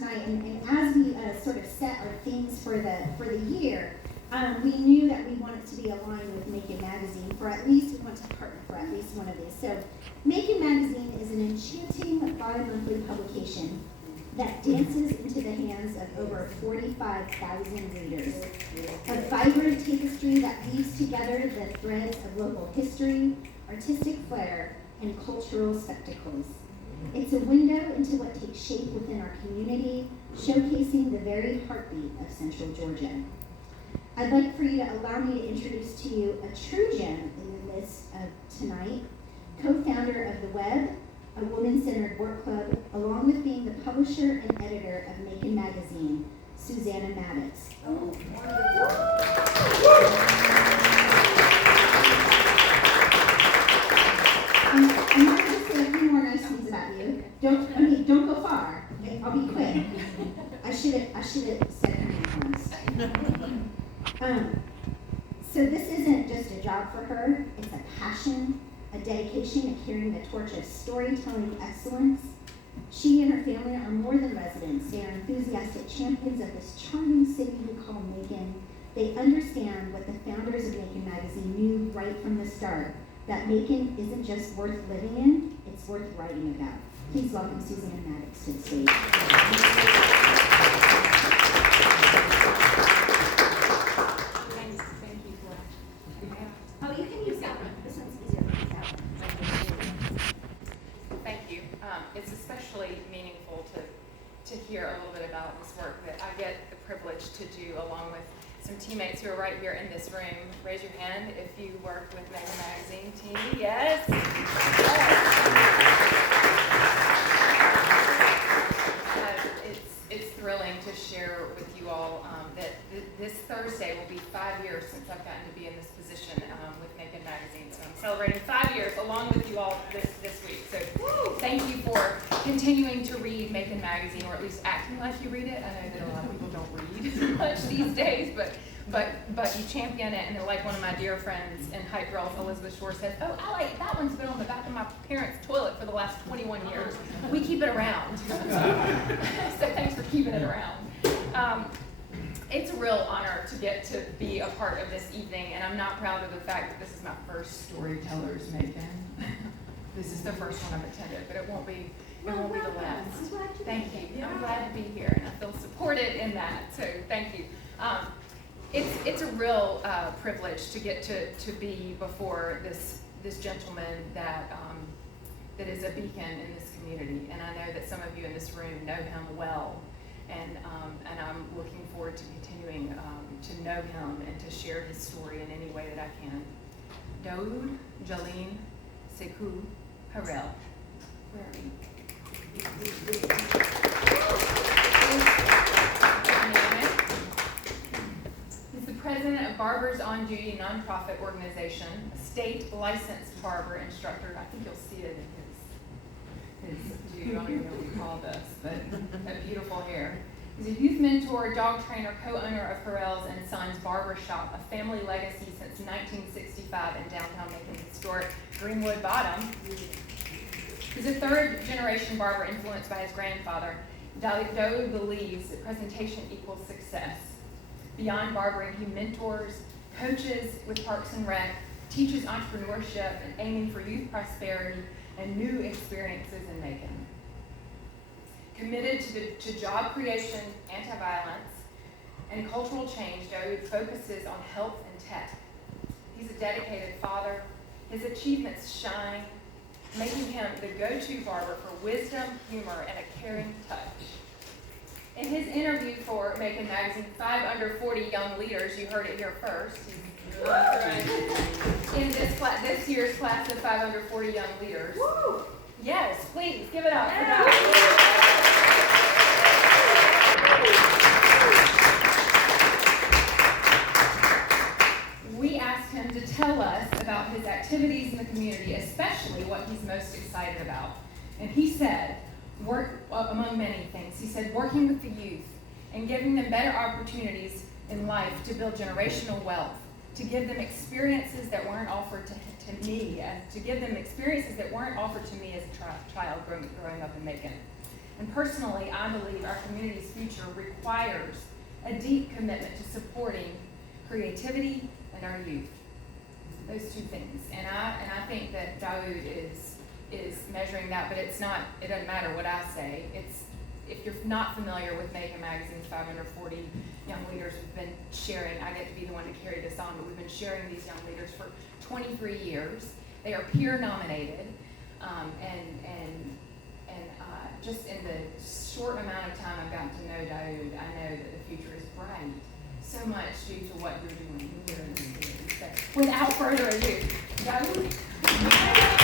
And as we sort of set our themes for the year, we knew that we wanted to be aligned with Macon Magazine we want to partner for at least one of these. So Macon Magazine is an enchanting bi-monthly publication that dances into the hands of over 45,000 readers. A vibrant tapestry that weaves together the threads of local history, artistic flair, and cultural spectacles. It's a window into what takes shape within our community, showcasing the very heartbeat of Central Georgia. I'd like for you to allow me to introduce to you a true gem in the midst of tonight, co-founder of The Web, a woman-centered work club, along with being the publisher and editor of Macon Magazine, Susannah Maddox. I'm going to just say a few more nice things about you. Don't go far. Okay? I'll be quick. I should have said her name first. So this isn't just a job for her. It's a passion, a dedication to carrying the torch of storytelling excellence. She and her family are more than residents. They are enthusiastic champions of this charming city we call Macon. They understand what the founders of Macon Magazine knew right from the start, that Macon isn't just worth living in, it's worth writing about. Please welcome Susannah Maddox to the stage. Thank you. Oh, you can use that one. This one's easier to use that one. Thank you. It's especially meaningful to hear a little bit about this work that I get the privilege to do along with some teammates who are right here in this room. Raise your hand if you work with Macon Magazine team. Yes. It's thrilling to share with you all that this Thursday will be 5 years since I've gotten to be in this position with Macon Magazine. So I'm celebrating 5 years along with you all this week. So thank you for continuing to read Macon Magazine, or at least acting like you read it. I know that a lot of people don't read much these days, but you champion it, and like one of my dear friends in Hype Girls, Elizabeth Shore, says, "Oh, Allie, that one's been on the back of my parents' toilet for the last 21 years. We keep it around." So thanks for keeping it around. It's a real honor to get to be a part of this evening, and I'm not proud of the fact that this is my first Storytellers Macon. This is the first one I've attended, but it won't be the last. Thank you. I'm glad to be here, and I feel supported in that. So thank you. It's a real privilege to get to be before this gentleman that is a beacon in this community, and I know that some of you in this room know him well, and I'm looking forward to continuing to know him and to share his story in any way that I can. Daoud Jalin Sekou Harel. Where are we? He's the president of Barbers on Duty nonprofit organization, a state licensed barber instructor. I think you'll see it in his I don't even know what you call this, but that beautiful hair. He's a youth mentor, dog trainer, co-owner of Harrell's and Sons Barber Shop, a family legacy since 1965 in downtown Macon historic Greenwood Bottom. He's a third-generation barber influenced by his grandfather. Daoud believes that presentation equals success. Beyond barbering, he mentors, coaches with Parks and Rec, teaches entrepreneurship and aiming for youth prosperity and new experiences in Macon. Committed to job creation, anti-violence, and cultural change, Daoud focuses on health and tech. He's a dedicated father. His achievements shine, making him the go-to barber for wisdom, humor, and a caring touch. In his interview for Macon Magazine, 5 under 40 young leaders, you heard it here first. In this year's class of 5 under 40 young leaders. Woo! Yes, please give it up. Yeah. We asked him to tell us about his activities in the community, especially what he's most excited about. And he said, among many things, he said, working with the youth and giving them better opportunities in life to build generational wealth, to give them experiences that weren't offered to me, to give them experiences that weren't offered to me as a child growing up in Macon. And personally, I believe our community's future requires a deep commitment to supporting creativity and our youth. Those two things. And I think that Daoud is measuring that, but it's not, it doesn't matter what I say. It's, if you're not familiar with Macon Magazine's 540 young leaders, we've been sharing, I get to be the one to carry this on, but we've been sharing these young leaders for 23 years. They are peer nominated, just in the short amount of time I've gotten to know Daoud, I know that the future is bright, so much due to what you're doing here in this community. So without further ado, Daoud.